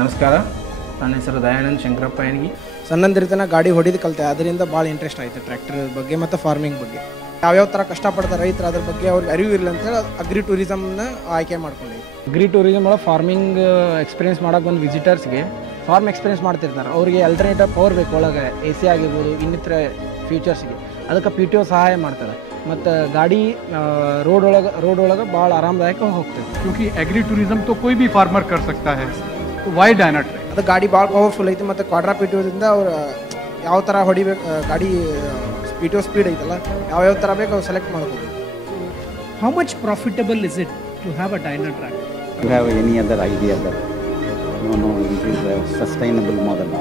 ನಮಸ್ಕಾರ, ನನ್ನ ಹೆಸರು ದಯಾನಂದ್ ಶಂಕರಪ್ಪ ಯಣಗಿ. ಸಣ್ಣಂದಿರ್ತನ ಗಾಡಿ ಹೊಡಿದು ಕಲಿತೆ, ಅದರಿಂದ ಭಾಳ ಇಂಟ್ರೆಸ್ಟ್ ಆಯಿತು ಟ್ರ್ಯಾಕ್ಟರ್ ಬಗ್ಗೆ ಮತ್ತು ಫಾರ್ಮಿಂಗ್ ಬಗ್ಗೆ. ಯಾವ್ಯಾವ ಥರ ಕಷ್ಟಪಡ್ತಾರೆ ರೈತರು, ಅದ್ರ ಬಗ್ಗೆ ಅವ್ರಿಗೆ ಅರಿವು ಇರಲಿ ಅಂತೇಳಿ ಅಗ್ರಿ ಟೂರಿಸಮ್ನ ಆಯ್ಕೆ ಮಾಡ್ಕೊಂಡೆ. ಅಗ್ರಿ ಟೂರಿಸಮ್ ಒಳಗೆ ಫಾರ್ಮಿಂಗ್ ಎಕ್ಸ್ಪೀರಿಯನ್ಸ್ ಮಾಡೋಕೆ ಬಂದು ವಿಸಿಟರ್ಸ್ಗೆ ಫಾರ್ಮ್ ಎಕ್ಸ್ಪೀರಿಯನ್ಸ್ ಮಾಡ್ತಿರ್ತಾರೆ. ಅವರಿಗೆ ಅಲ್ಟರ್ನೇಟಿವ್ ಪವರ್ ಬೇಕು ಒಳಗೆ, ಎ ಸಿ ಆಗಿರ್ಬೋದು, ಇನ್ನಿತರ ಫ್ಯೂಚರ್ಸ್ಗೆ. ಅದಕ್ಕೆ ಪಿ ಟಿ ಒ ಸಹಾಯ ಮಾಡ್ತಾರೆ. ಮತ್ತು ಗಾಡಿ ರೋಡ್ ಒಳಗೆ ಭಾಳ ಆರಾಮದಾಯಕ ಹೋಗ್ತದೆ. क्योंकि एग्री टूरिज्म तो कोई भी फार्मर कर सकता है, तो वाई डायना ट्रैक. ಅದು ಗಾಡಿ ಭಾಳ ಪವರ್ಫುಲ್ ಐತಿ. ಮತ್ತು ಕ್ವಾಡ್ರಾ ಪಿ ಟಿ ಒದಿಂದ ಅವ್ರು ಯಾವ ಥರ ಹೊಡಿಬೇಕು, ಗಾಡಿ ಪಿ ಟಿ ಒ ಸ್ಪೀಡ್ ಐತಲ್ಲ, ಯಾವ್ಯಾವ ಥರ ಬೇಕು ಅವ್ರು ಸೆಲೆಕ್ಟ್ ಮಾಡ್ಕೋಬೇಕು. How much profitable is it to have a dyno track? You have any other idea that this is a sustainable model?